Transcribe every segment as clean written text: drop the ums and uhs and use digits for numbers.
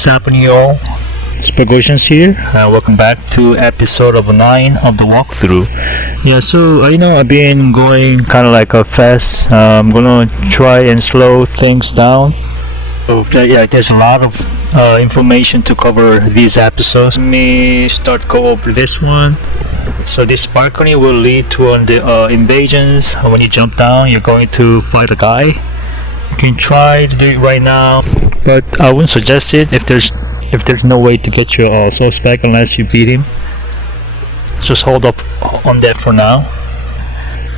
What's happening, y'all? SuperGhostian here. Welcome back to episode of 9 of the walkthrough. Yeah, so I've been going kind of like a fast. I'm gonna try and slow things down. So yeah, there's a lot of information to cover these episodes. Let me go over this one. So this balcony will lead to the invasions. When you jump down, you're going to fight a guy. You can try to do it right now, but I wouldn't suggest it if there's no way to get your souls back unless you beat him. Just hold up on that for now.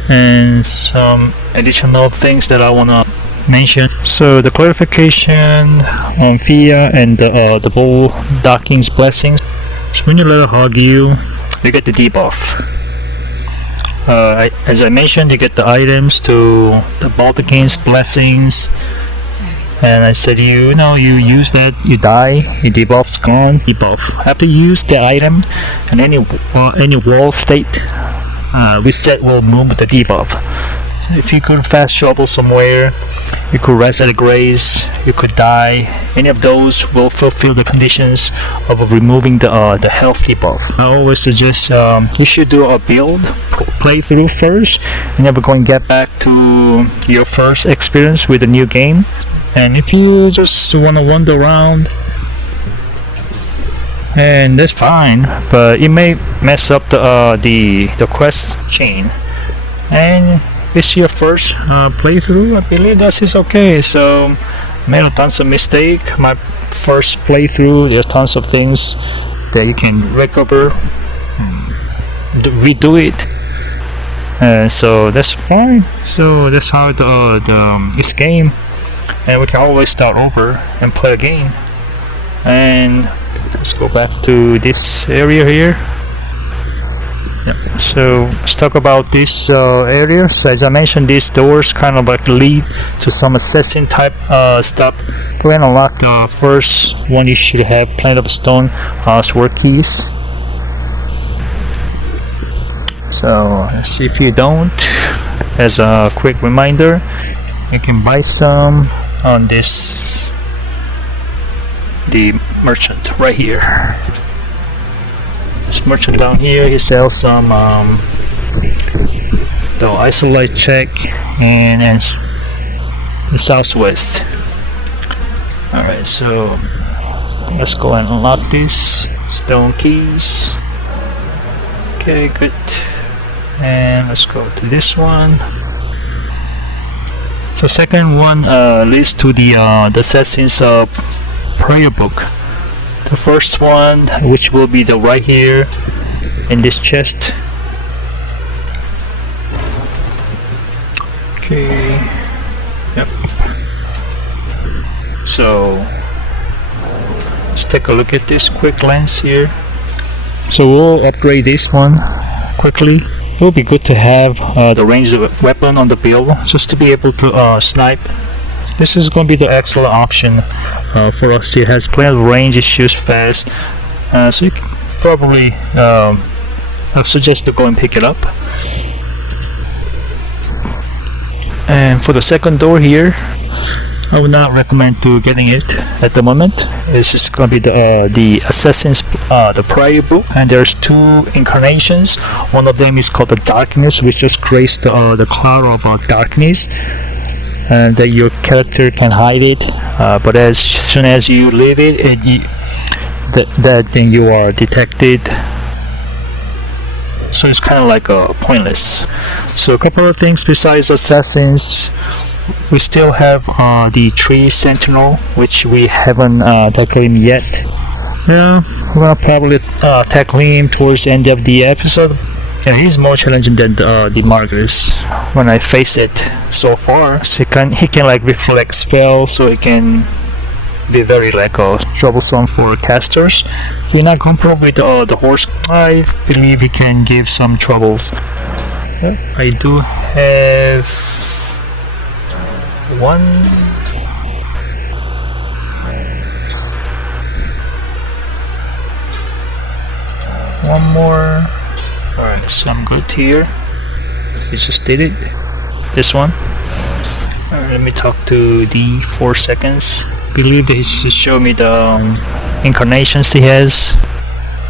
And some additional things that I wanna mention. So the clarification on Fia and the bull docking's blessings. So when you let her hug you get the debuff. As I mentioned, you get the items to the Baldaquin's blessings, and I said you use that, you die, your debuff's gone. Debuff after you use the item, and any wall state reset will move with the debuff. So if you could fast travel somewhere, you could rest at a grace, you could die, any of those will fulfill the conditions of removing the health debuff. I always suggest you should do a build playthrough first, and then we're going to get back to your first experience with the new game. And if you just want to wander around, and that's fine, but it may mess up the quest chain. And it's your first playthrough, I believe that is okay. So I made tons of mistakes. My first playthrough, there are tons of things that you can recover, redo it, so that's fine. So that's how this game, and we can always start over and play again. And let's go back to this area here. Yep. So let's talk about this area. So as I mentioned, these doors kind of like lead to some assassin type stuff. To unlock the first one, you should have plenty of stone sword keys. So let's see if you don't. As a quick reminder, you can buy some on the merchant right here. This merchant down here, he sells some the isolate check and the southwest. Alright, so let's go and unlock these stone keys. Okay, good. And let's go to this one. So second one leads to the Assassin's prayer book. The first one, which will be the right here in this chest. Okay. Yep. So let's take a look at this quick lens here. So we'll upgrade this one quickly. It will be good to have the ranged weapon on the build just to be able to snipe. This is going to be the excellent option for us. It has plenty of range, it shoots fast, so you can probably I suggest to go and pick it up. And for the second door here, I would not recommend to getting it at the moment. It's just going to be the Assassin's the prayer book, and there's two incarnations. One of them is called the Darkness, which just creates the cloud of darkness, and that your character can hide it, but as soon as you leave it, then you are detected. So it's kind of like pointless. So a couple of things besides assassins, we still have the tree Sentinel, which we haven't tackled him yet. Yeah, we'll probably tackle him towards the end of the episode. Yeah, he's more challenging than the Margus when I faced it so far. So he can like reflect spells, so it can be very like troublesome for casters. If you're not comfortable with the horse, I believe he can give some troubles. Yeah, I do have one more. Alright, so I'm good here. We just did it. This one. Alright, let me talk to the 4 seconds. believe that he showed me the incarnations he has.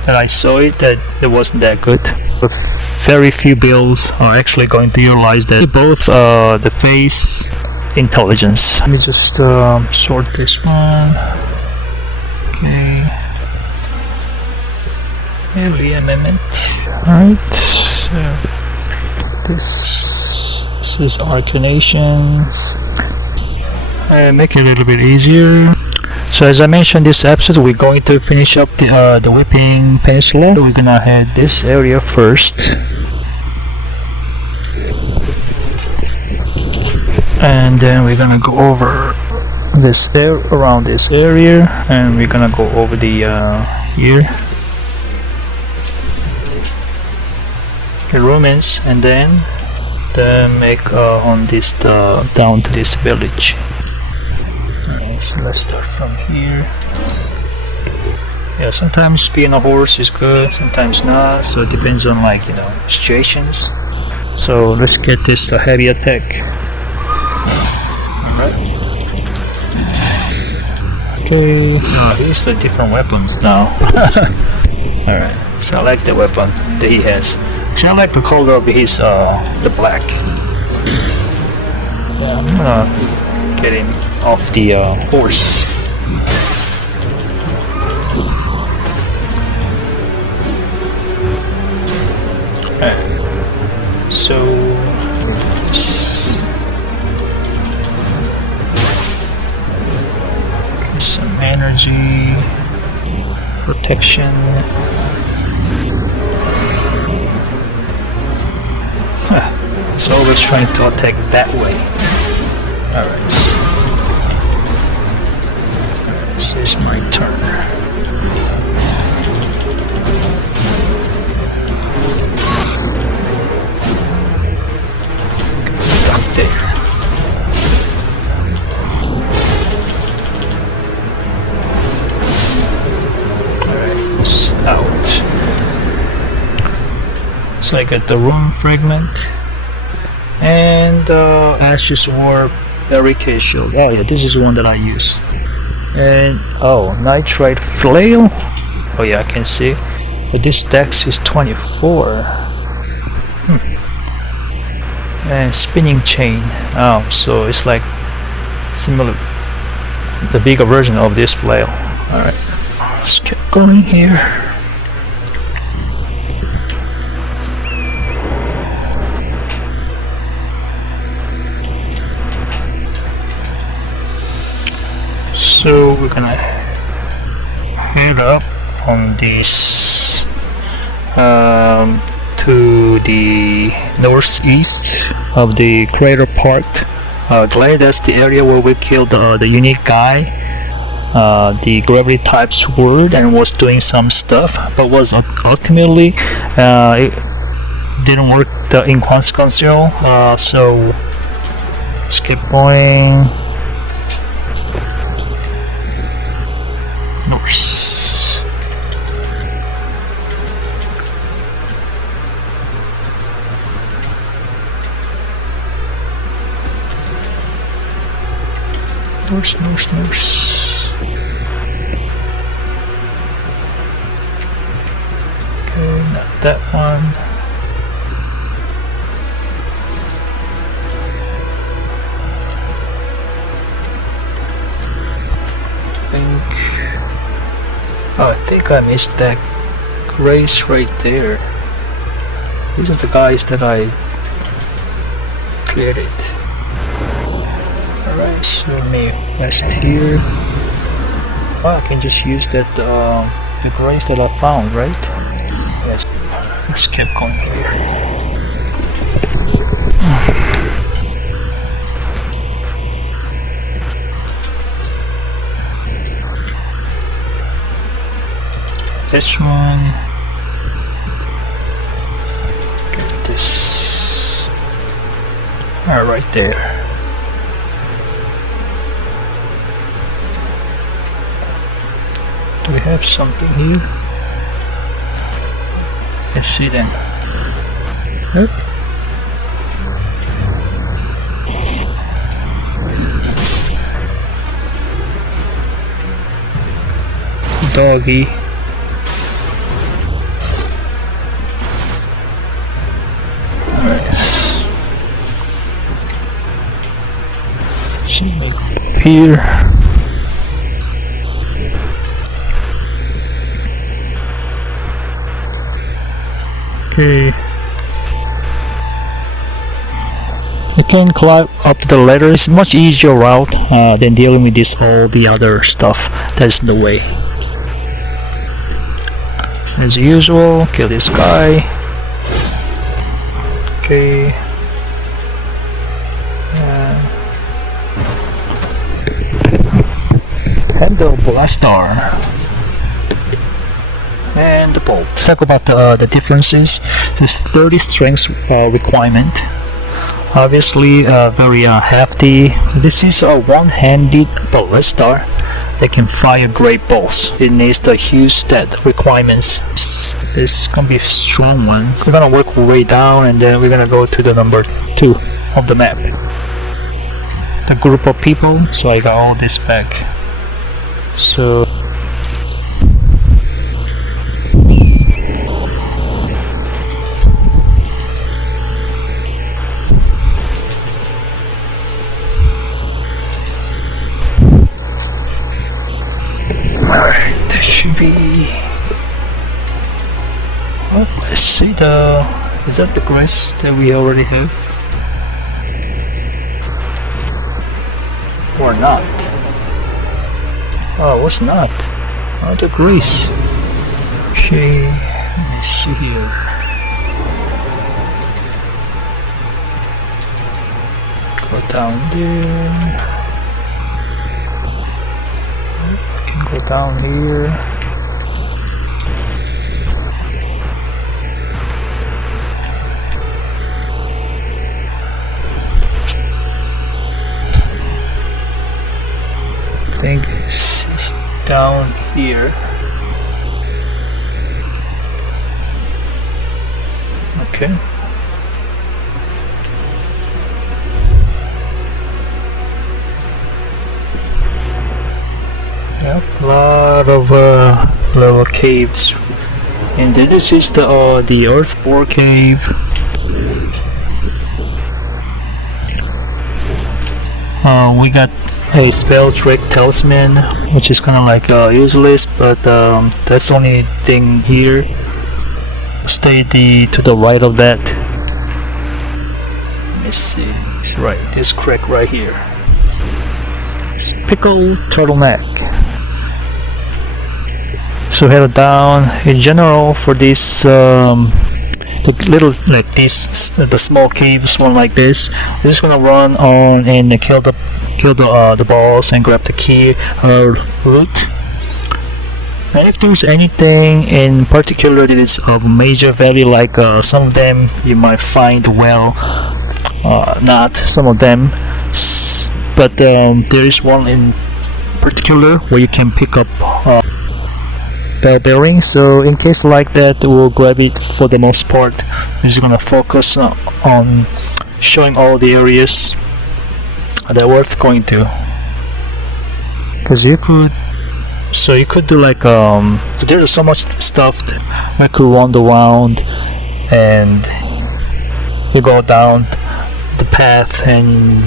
And I saw it that it wasn't that good. But very few builds are actually going to utilize that. Both the face intelligence. Let me just sort this one. Okay. Alien amendment. Alright. So this is Arcanations. Make it a little bit easier. So as I mentioned this episode, we're going to finish up the Weeping Peninsula. So we're gonna head this area first. And then we're gonna go over this around this area, and we're gonna go over the here. The ruins, and then make on this down to this village. So let's start from here. Yeah, sometimes being a horse is good, sometimes not, so it depends on, like, you know, situations. So let's get this heavy attack. Alright. Okay, here's the different weapons now. Alright, so I like the weapon that he has. Actually, I like the color of his the black. Yeah, I'm gonna get him off the horse. So some energy, protection. It's always trying to attack that way. Alright. This is my turn. Get stuck there. Alright, it's out. So I got the room fragment and Ashes War Barricade Shield. Oh yeah, this is one that I use. And Nitrite Flail. Oh yeah, I can see. But this dex is 24. And Spinning Chain. Oh, so it's like similar, the bigger version of this flail. Alright, let's keep going here. So we're gonna head up on this to the northeast of the crater part. Glad that's the area where we killed the unique guy, the gravity type sword, and was doing some stuff, but was ultimately it didn't work in consequential. So let's keep going. North. Okay, not that one. I think I missed that race right there. These are the guys that I cleared it. Alright, so let me rest here. Oh, I can just use that the grace that I found, right? Yes. Let's keep going here. This one. Get this. Right there. Do we have something here? Let's see then. Nope. doggy. Alright. Should make up here. Okay. You can climb up the ladder. It's much easier route than dealing with all the other stuff that's in the way. As usual, kill this guy. Okay. Handle blaster. And the bolt. Talk about the differences. There's 30 strength requirement. Obviously very hefty. This is a one-handed ballista that can fire great bolts. It needs the huge stat requirements. This is gonna be a strong one. We're gonna work our way down and then we're gonna go to the number 2 of the map. The group of people, so I got all this back. So let's see is that the grass that we already have? Or not? Oh, what's not? Oh, the grass. Okay, let me see here. Go down there. I can go down here. I think it's down here. Okay. Yep, a lot of little caves, and this is the Earthbore Cave. We got a spell trick talisman, which is kind of like useless, but that's the only thing here. Stay to the right of that. Let me see. It's right. This crack right here. It's pickle turtleneck. So head down. In general, for this the little like this, the small caves, one like this, we're just gonna run on and kill the balls and grab the key loot. And if there's anything in particular that is of major value, like some of them you might find not some of them, but there is one in particular where you can pick up bell bearing. So in case like that, we'll grab it. For the most part, we're just gonna focus on showing all the areas that are worth going to, because you could do like so there's so much stuff that we could wander around and you go down the path and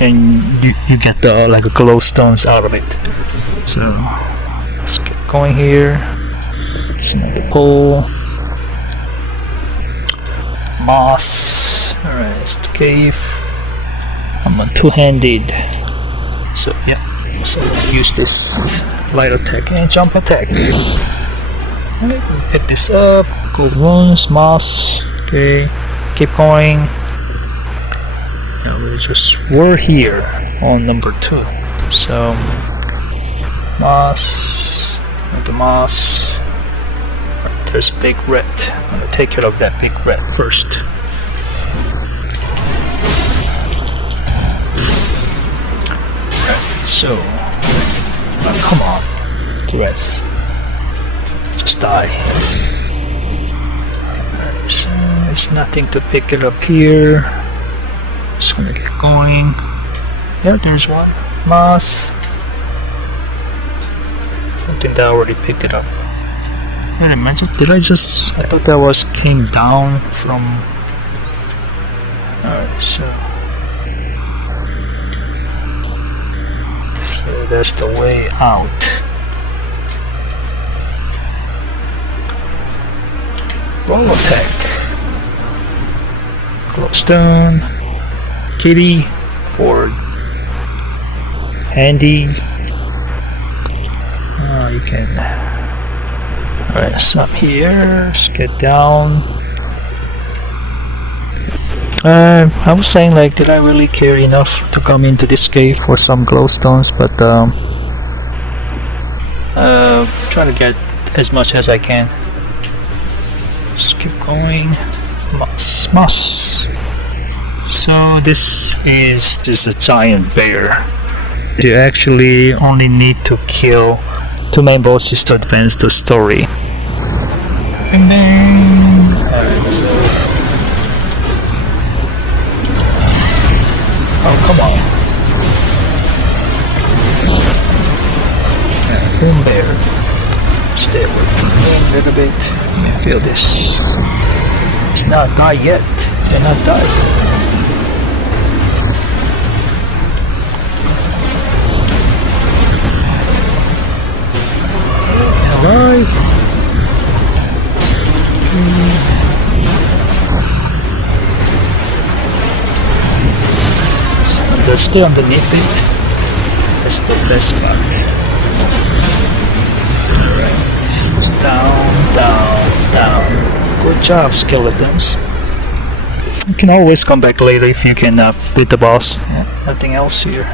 you get the like glowstones out of it. So let's keep going here. It's another pole. Moss. Alright, it's the cave. I'm on two-handed. So yeah. So use this light attack and jump attack. Alright, pick this up. Gold runes, moss. Okay. Keep going. Now we're here on number 2. So moss, the moss. Right, there's big red. I'm gonna take care of that big red first. Right, so come on, the reds. Just die. Right, so there's nothing to pick it up here. Just gonna get going. Yeah, there's one. Moss. So think that I already picked it up. Wait a minute, did I just... I thought that was came down from... Alright, so that's the way out. Roll attack. Glowstone. Kitty. Ford. Handy. Oh, you can... Alright, so I'm here. Let's get down. I was saying, like, did I really care enough to come into this cave for some glowstones? But try to get as much as I can. Just keep going. Moss. So this is a giant bear. You actually only need to kill 2 main bosses to advance the story. And then oh, come on. Yeah, boom bear. Stay away from me a little bit. Let me feel this. It's not died yet. They're not died. Alright. They're still underneath it. That's the best spot. Alright. Just down, down, down. Good job, skeletons. You can always come back later if you can beat the boss. Yeah, nothing else here.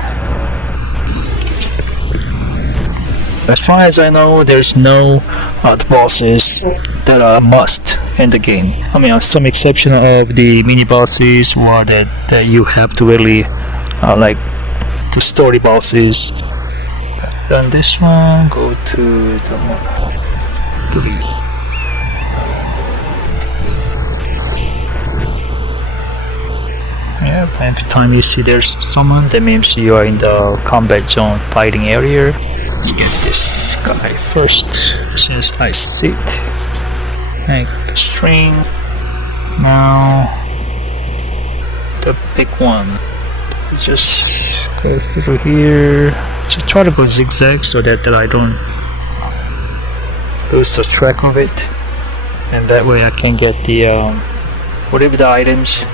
As far as I know, there's no bosses that are a must in the game. I mean, some exception of the mini bosses or that you have to really like the story bosses. Done this one, go to the Morne 3. Yeah, every time you see there's someone, that means you are in the combat zone fighting area. Let's get this guy first, since I see it. Make the string. Now, the big one. Just go through here. Just try to go zigzag so that I don't lose the track of it. And that way I can get the, whatever the items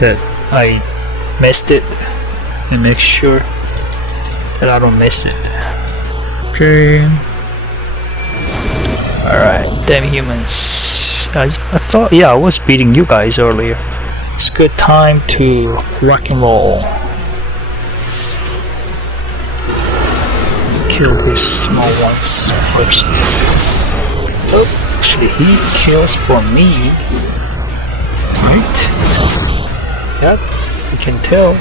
that I missed it, and make sure that I don't miss it. Okay. Alright, damn humans. I thought, yeah, I was beating you guys earlier. It's good time to rock and roll. Kill these small ones first. Oh, actually he kills for me. Right? Yep, you can tell.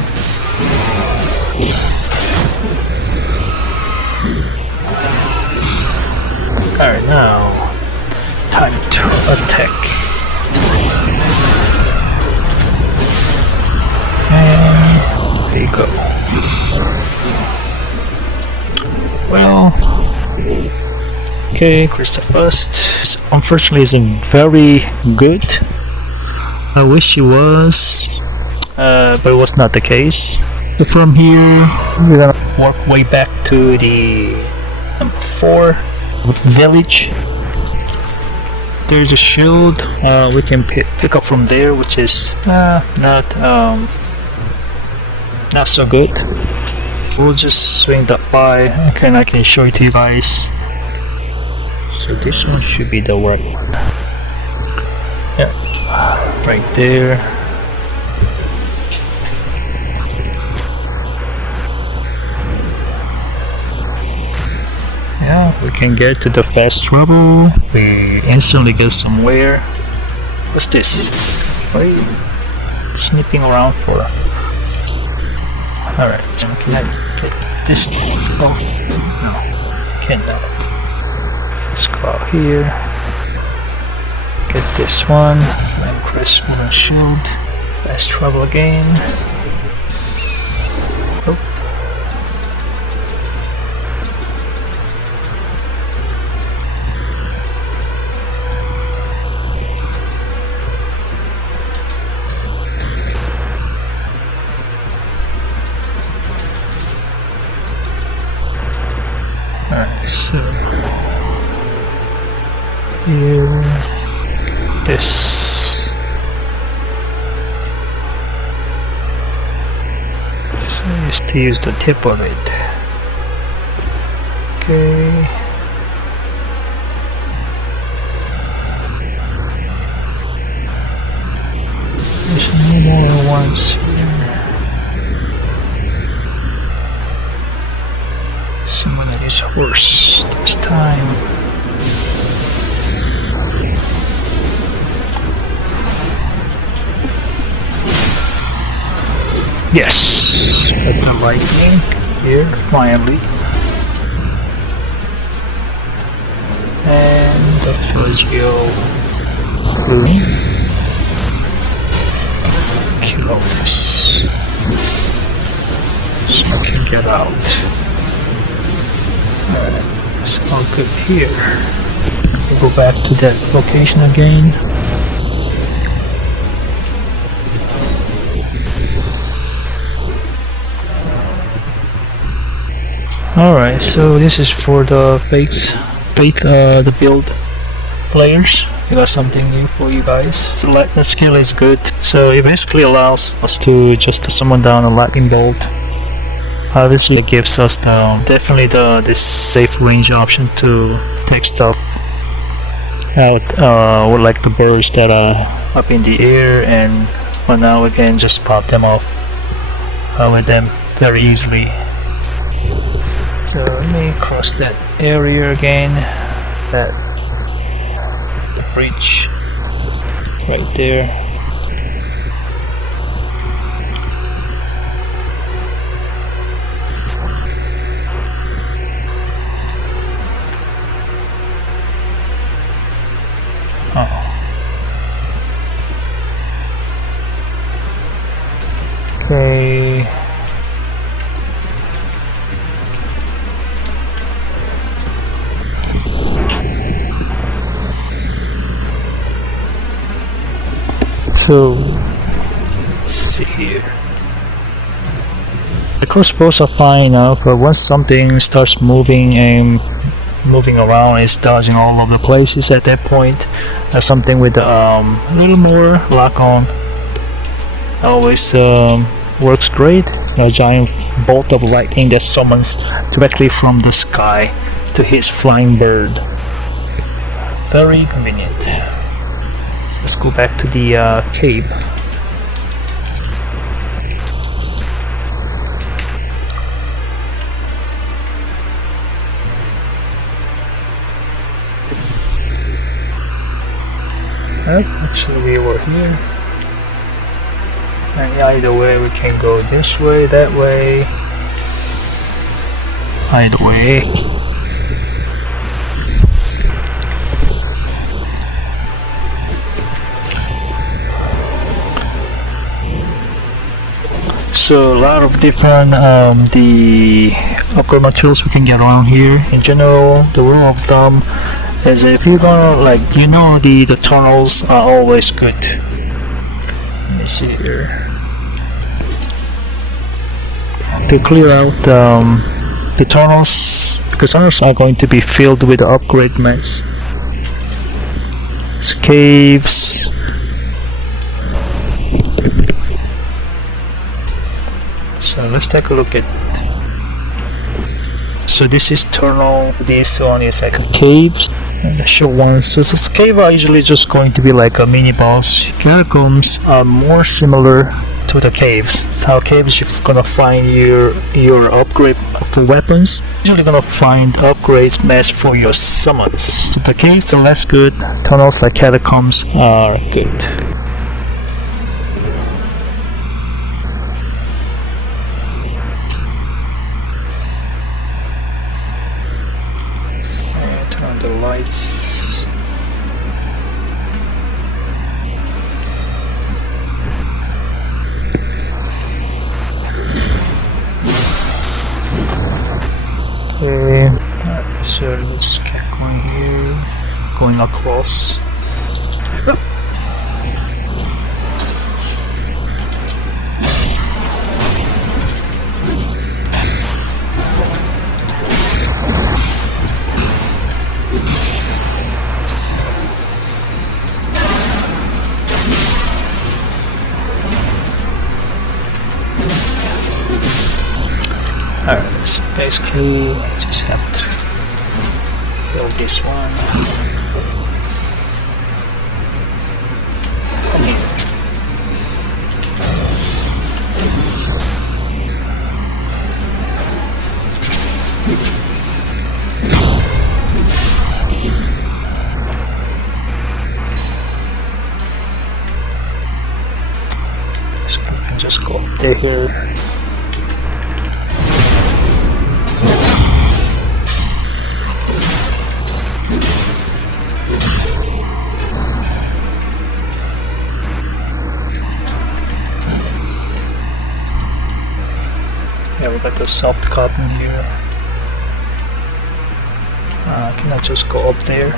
Alright, now time to attack. And there you go. Well, okay, crystal bust. Unfortunately, isn't very good. I wish it was. But it was not the case. So from here, we're gonna work way back to the number 4 village. There's a shield we can pick up from there, which is not so good. We'll just swing that by, and I can show it to you guys. So this one should be the right one. Yeah, right there. Yeah, we can get to the fast travel. We instantly get somewhere. What's this? What are you sniffing around for? Alright, can I get this? Oh, no, can't do it. Let's go out here. Get this one. And press wooden shield. Fast travel again. Oh. Alright, so here, this. So just to use the tip of it. Okay. There's no more ones here. Someone that is horse this time. Yes! At the lightning here, finally. And the Sergio kill all this. So I can get out. Alright, it's all good here. We'll go back to that location again. Alright, so this is for the the build players. We got something new for you guys. So lightning skill is good. So it basically allows us to just summon down a lightning bolt. Obviously it gives us definitely this safe range option to take stuff out with like the birds that are up in the air, and well, now we can just pop them off with them very easily. So let me cross that area again, the bridge right there. Okay. So, let's see here. The crossbows are fine enough, but once something starts moving and moving around, it's dodging all over the places at that point. That's something with a little more lock on. Always works great. A giant bolt of lightning that summons directly from the sky to his flying bird. Very convenient. Let's go back to the cave. Actually we were here. And either way we can go this way, that way. Either way. So a lot of different the upgrade materials we can get around here. In general, the rule of thumb is if you're gonna the tunnels are always good. Let me see here. To clear out the tunnels, because tunnels are going to be filled with upgrade mess. It's caves. So let's take a look at. So this is tunnel. This one is like caves. And the short ones. So this cave are usually just going to be like a mini boss. Catacombs are more similar to the caves. It's how caves you're gonna find your upgrade for weapons. Usually gonna find upgrades matched for your summons. So the caves are less good. Tunnels like catacombs are good. The lights. Okay, so let's just get going here, going across. basically just have to build this one. Just go up there here. Yeah, we got the soft cotton here. Can I just go up there?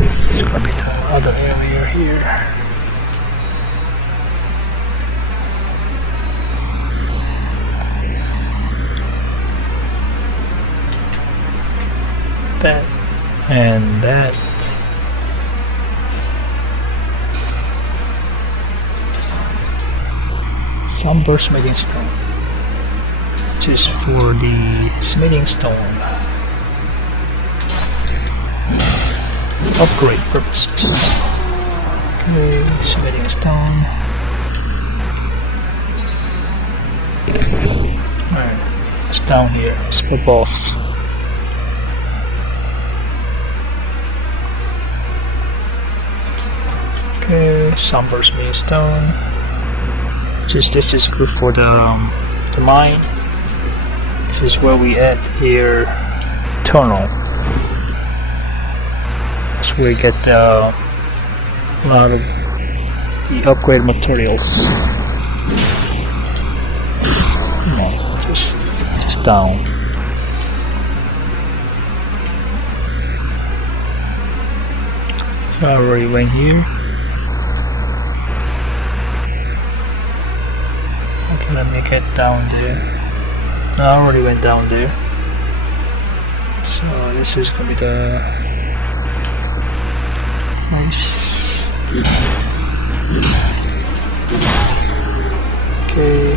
It's gonna be the other area here. That and that. Somber smithing stone, just for the smithing stone upgrade purposes. Okay, smithing stone. Alright, it's down here. It's the boss. Okay, somber smithing stone. Just this is good for the mine. This is where we add here tunnel. That's where we get a lot of the upgrade materials. No, just down. So I already went here. Let me get down there. I already went down there. So this is gonna be the nice. Okay.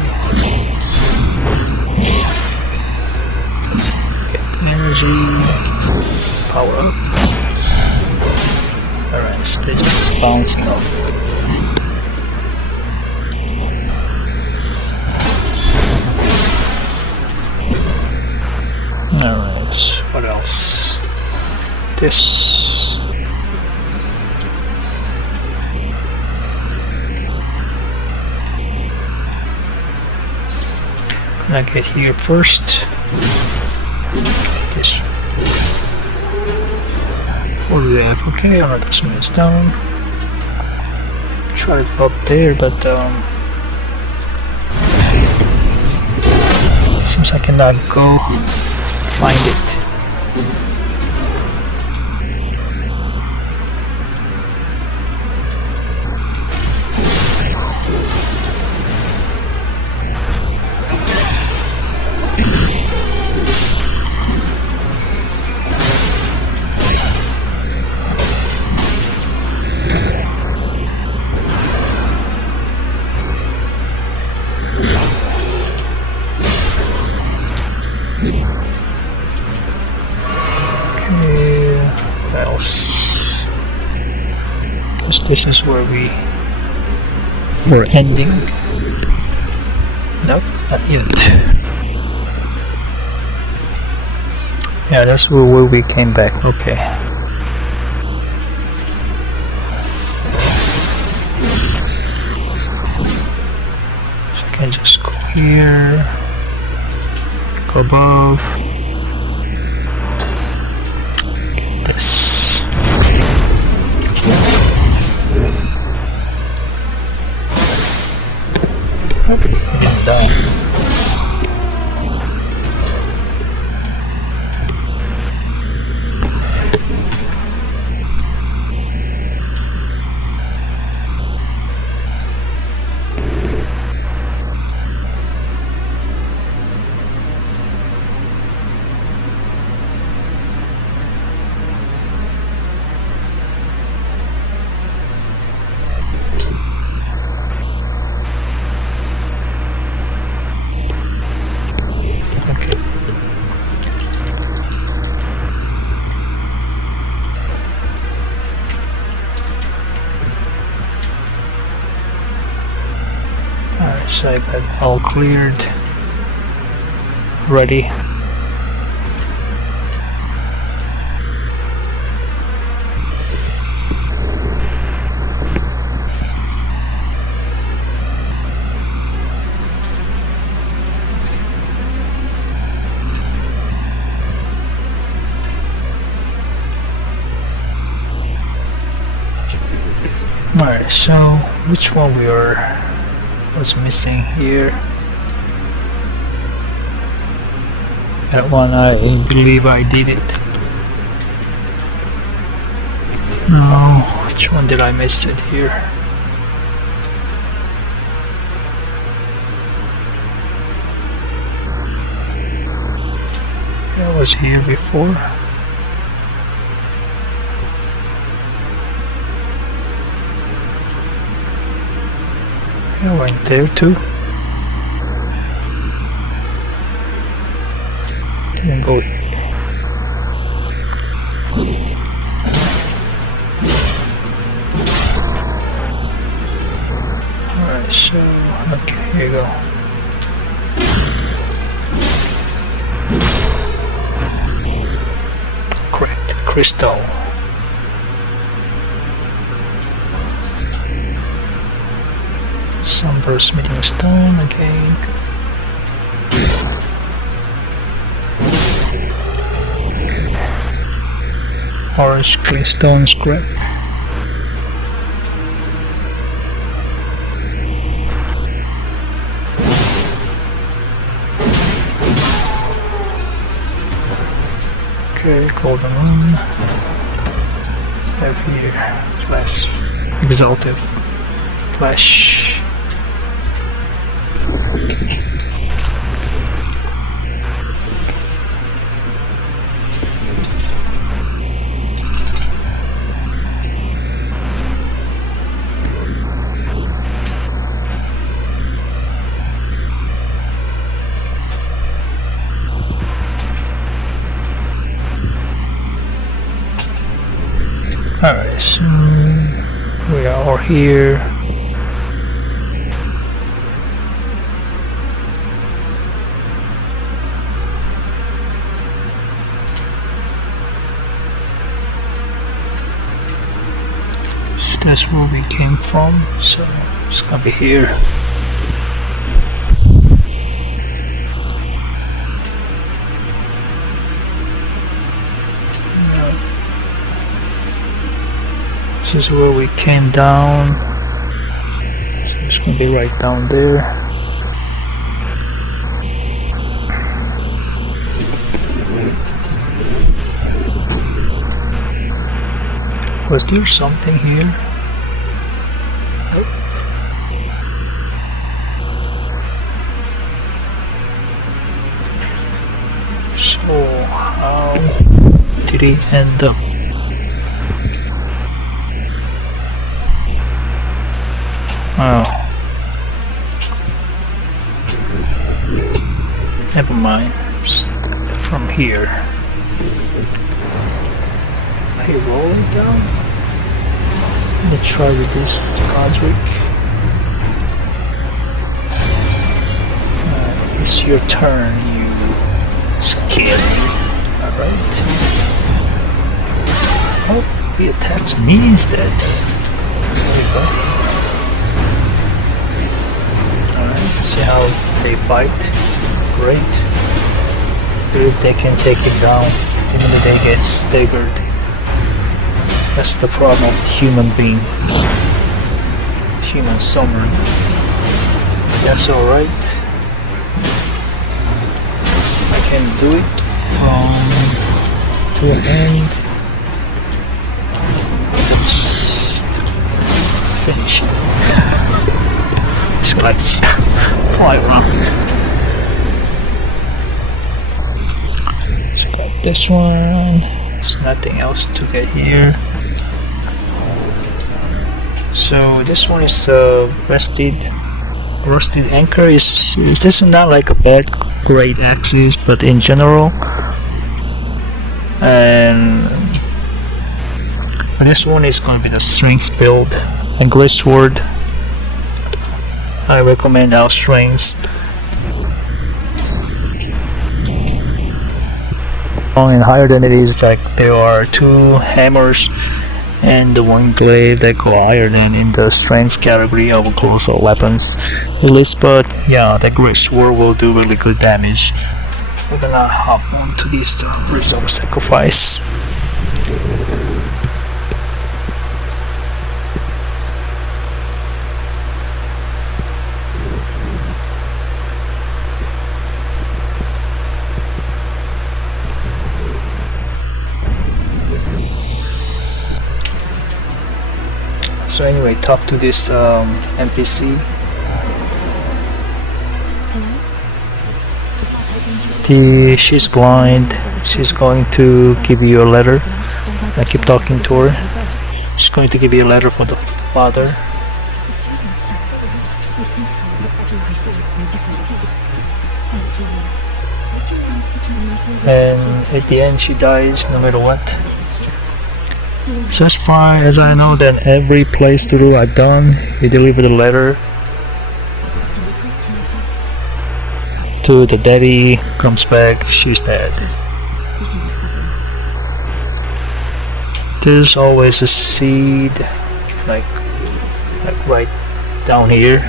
Get energy. Power up. Alright, so they're just bouncing off. Alright, what else? This. Can I get here first? This. What do we have? Okay, another smith stone. Try to go up there, but seems I cannot go find it. This is where we're ending. Nope, not yet. Yeah, that's where we came back. Okay. So I can just go here, go above. Get this. And down. So I got all cleared, ready. Alright, so which one was missing here? That one I believe I did it. No, which one did I miss it here? That was here before. I went there too. Didn't go here. Alright, so okay, here you go. Correct, crystal. Sunburst smithing stone again. Orange claystone scrap. Okay, golden one. Have here flash, exalted flash. Alright, so we are all here. So that's where we came from, so it's gonna be here. This is where we came down, so it's gonna be right down there. Was there something here? Nope. So how did he end up? Oh. Never mind. From here. Are you rolling down? Let me try with this Godric. It's your turn, you scaly. Alright. Oh, he attacks me instead. There you go. See how they fight? Great. If they can take it down, even if they get staggered. That's the problem with human being. Human summon. That's alright. I can do it to an end. Let's finish it. Let's fly around. So got this one. There's nothing else to get here. So this one is rusted anchor. This is not like a bad great axis, but in general, and this one is going to be the strength build and great sword. I recommend our strengths. And higher than it is, like there are 2 hammers and the 1 glaive that go higher than in the strength category of colossal weapons at least. But yeah, that great sword will do really good damage. We're gonna hop onto this resolve sacrifice. So anyway, talk to this NPC. She's blind. She's going to give you a letter. I keep talking to her. She's going to give you a letter for the father. And at the end she dies no matter what. So as far as I know, then every playthrough I've done, you deliver the letter to the daddy, comes back, she's dead. There's always a seed, like right down here.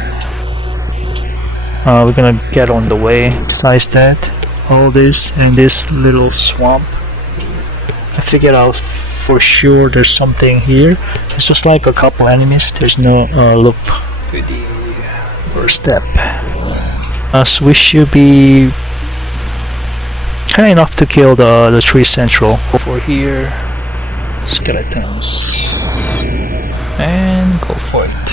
We're gonna get on the way. Besides that, all this and this little swamp, I figured out for sure there's something here. It's just like a couple enemies. There's no loop to the first step. So we should be kind of enough to kill the 3 central. For here, skeletons, and go for it.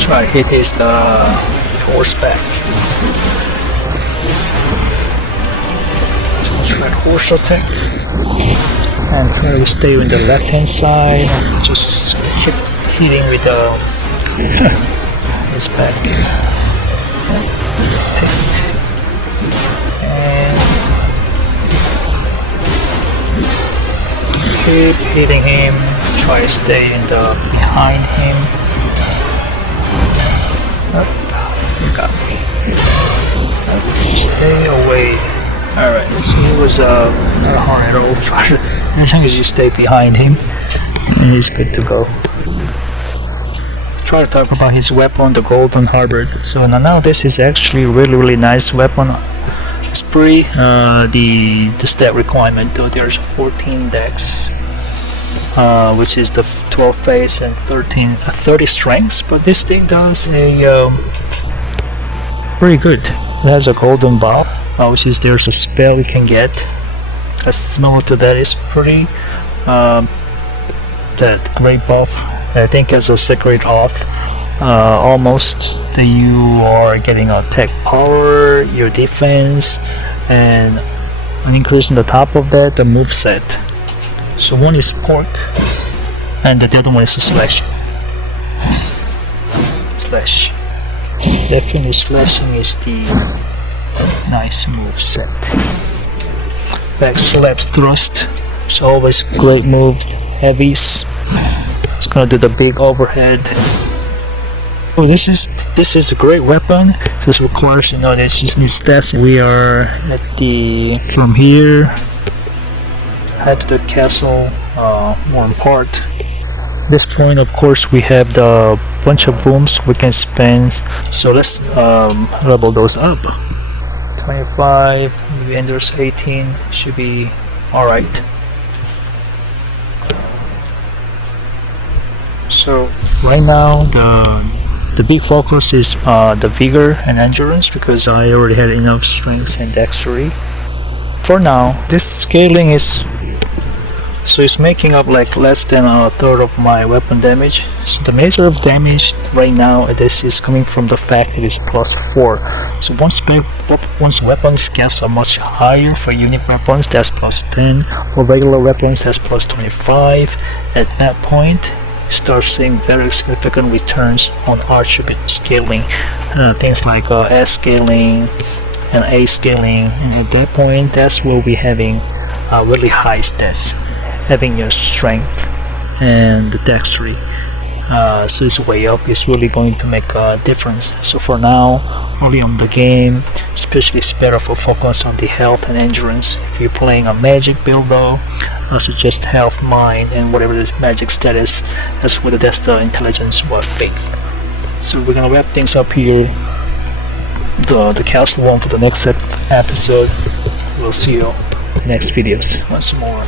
Try to hit his horseback. Try horse attack and try to stay on the left hand side. Just keep hitting with his back. And keep hitting him. Try to stay in the behind him. Up, got me. Up, stay away. Alright, so he was not hard at all. Try to, as long as you stay behind him, and he's good to go. Try to talk about his weapon, the Golden Harbor. So now this is actually really nice weapon. It's pretty the stat requirement though. There's 14 dex, which is the 12 face and 30 strengths. But this thing does a pretty good. It has a golden bow. Which is there's a spell you can get. A similar to that is pretty that great buff. I think as a secret off, almost that you are getting attack power, your defense, and an increase in the top of that the move set. So one is support, and the other one is a slash. Slash. Definitely slashing is the nice move set. Back slaps thrust. It's always great moves. Heavies. It's gonna do the big overhead. Oh, this is a great weapon. This requires, this just needs stats. We are at the from here. Head to the castle, Morne part. This point, of course, we have the bunch of rooms we can spend. So let's level those up. 25, maybe Ender's 18 should be alright. So right now the big focus is the vigor and endurance, because I already had enough strength and dexterity. For now, this scaling is it's making up like less than a third of my weapon damage. So the measure of damage right now, this is coming from the fact it is +4. So once weapon scales are much higher, for unit weapons that's +10, for regular weapons that's +25. At that point, start seeing very significant returns on attribute scaling, things like S scaling and A scaling, and at that point that's where we're having really high stats. having your strength and the dexterity. So it's way up. It's really going to make a difference. So for now, early on the game, especially it's better for focus on the health and endurance. If you're playing a magic build though, I suggest health, mind, and whatever the magic status, as whether that's the intelligence or faith. So we're gonna wrap things up here. The castle one for the next episode. We'll see you next videos once more.